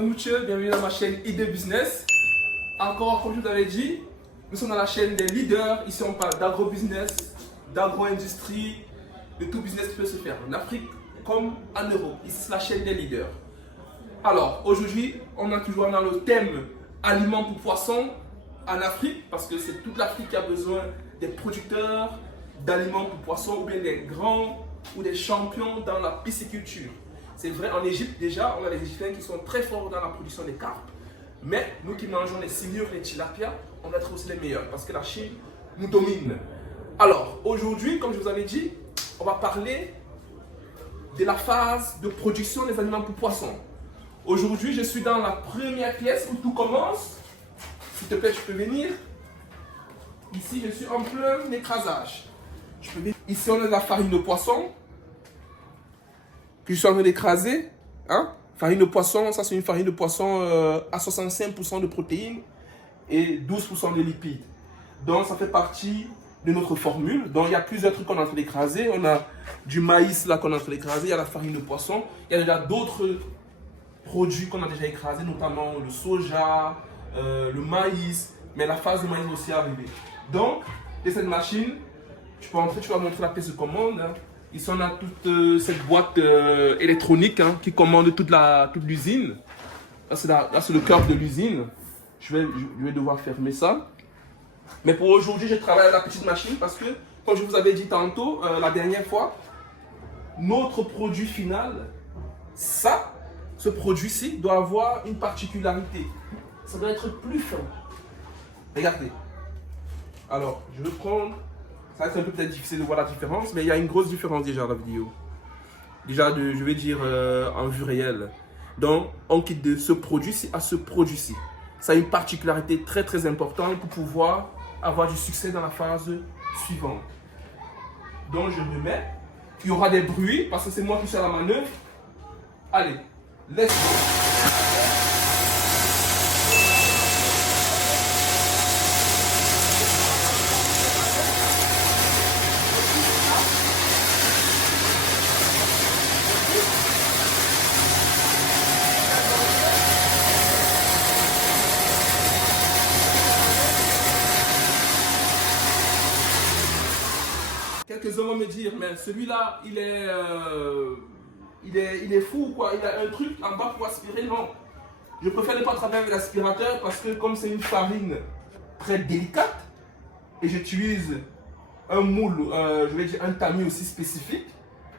Mouche, bienvenue dans ma chaîne Idée Business. Encore, comme je vous l'avais dit, nous sommes dans la chaîne des leaders. Ici, on parle d'agro-business, d'agro-industrie, de tout business qui peut se faire en Afrique comme en Europe. Ici, c'est la chaîne des leaders. Alors, aujourd'hui, on est toujours dans le thème aliments pour poissons en Afrique, parce que c'est toute l'Afrique qui a besoin des producteurs d'aliments pour poissons, ou bien des grands ou des champions dans la pisciculture. C'est vrai, en Égypte déjà, on a des Égyptiens qui sont très forts dans la production des carpes. Mais nous qui mangeons les silures, les tilapias, on va être aussi les meilleurs parce que la Chine nous domine. Alors, aujourd'hui, comme je vous avais dit, on va parler de la phase de production des aliments pour poissons. Aujourd'hui, je suis dans la première pièce où tout commence. S'il te plaît, tu peux venir. Ici, je suis en plein écrasage. Ici, on a de la farine de poisson que je suis en train d'écraser. Hein? Farine de poisson, ça c'est une farine de poisson à 65% de protéines et 12% de lipides. Donc, ça fait partie de notre formule. Donc, il y a plusieurs trucs qu'on est en train d'écraser. On a du maïs là qu'on est en train d'écraser. Il y a la farine de poisson. Il y a déjà d'autres produits qu'on a déjà écrasés, notamment le soja, le maïs. Mais la phase de maïs est aussi arrivée. Donc, de cette machine, tu peux entrer, tu vas montrer la pièce de commande. Hein. Ici, on a toute cette boîte électronique qui commande toute l'usine. Là, c'est le cœur de l'usine. Je vais devoir fermer ça. Mais pour aujourd'hui, je travaille à la petite machine parce que, comme je vous avais dit tantôt, la dernière fois, notre produit final, ce produit-ci doit avoir une particularité. Ça doit être plus fin. Regardez. Alors, je vais prendre... Ça va être un peu peut-être difficile de voir la différence, mais il y a une grosse différence déjà dans la vidéo. Déjà, je vais dire en vue réelle. Donc, on quitte de ce produit-ci à ce produit-ci. Ça a une particularité très très importante pour pouvoir avoir du succès dans la phase suivante. Donc, je me mets. Il y aura des bruits parce que c'est moi qui suis à la manœuvre. Allez, let's go. Quelques-uns vont me dire, mais celui-là, il est fou, quoi. Il a un truc en bas pour aspirer. Non. Je préfère ne pas travailler avec l'aspirateur parce que comme c'est une farine très délicate et j'utilise un moule, je vais dire un tamis aussi spécifique,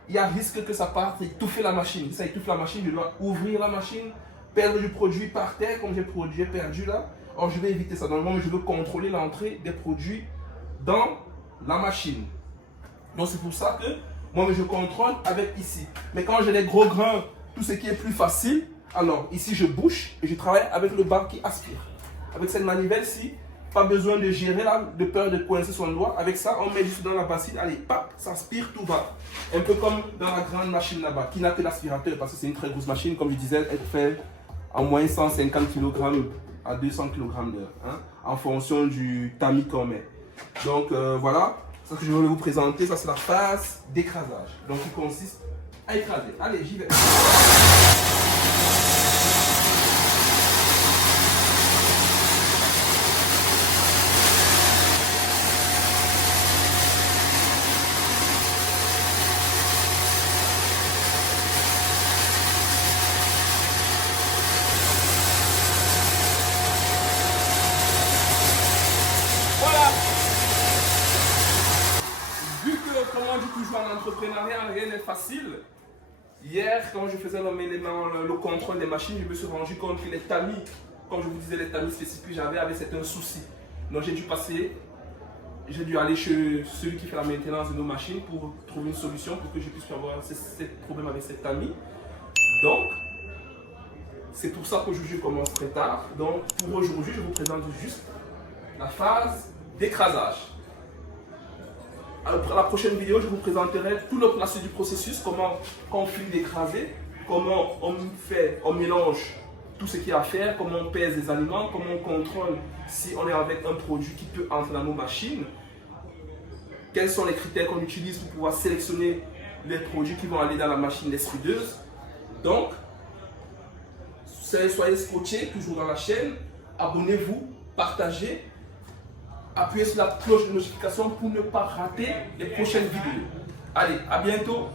il y a risque que ça parte étouffer la machine. Si ça étouffe la machine, je dois ouvrir la machine, perdre du produit par terre comme j'ai perdu là. Or, je vais éviter ça. Normalement, je veux contrôler l'entrée des produits dans la machine. Donc c'est pour ça que moi je contrôle avec ici. Mais quand j'ai les gros grains, tout ce qui est plus facile, alors ici je bouche et je travaille avec le bas qui aspire. Avec cette manivelle-ci, pas besoin de gérer là, de peur de coincer son doigt. Avec ça, on met juste dans la bassine, allez, pap, ça aspire, tout va. Un peu comme dans la grande machine là-bas, qui n'a que l'aspirateur parce que c'est une très grosse machine, comme je disais, elle fait en moyenne 150 kg à 200 kg d'heure, hein, en fonction du tamis qu'on met. Donc voilà. Ce que je vais vous présenter, ça c'est la phase d'écrasage. Donc qui consiste à écraser. Allez, j'y vais. Comme on dit toujours en entrepreneuriat, rien n'est facile. Hier, quand je faisais le contrôle des machines, je me suis rendu compte que les tamis, comme je vous disais, les tamis spécifiques que j'avais, c'était un souci. Donc j'ai dû aller chez celui qui fait la maintenance de nos machines pour trouver une solution pour que je puisse avoir ces problèmes avec ces tamis. Donc, c'est pour ça qu'aujourd'hui je commence très tard. Donc, pour aujourd'hui, je vous présente juste la phase d'écrasage. Pour la prochaine vidéo, je vous présenterai tout la suite du processus, comment on finit d'écraser, comment on mélange tout ce qu'il y a à faire, comment on pèse les aliments, comment on contrôle si on est avec un produit qui peut entrer dans nos machines, quels sont les critères qu'on utilise pour pouvoir sélectionner les produits qui vont aller dans la machine extrudeuse. Donc, Soyez scotchés, toujours dans la chaîne. Abonnez-vous, partagez. Appuyez sur la cloche de notification pour ne pas rater les prochaines vidéos. Allez, à bientôt.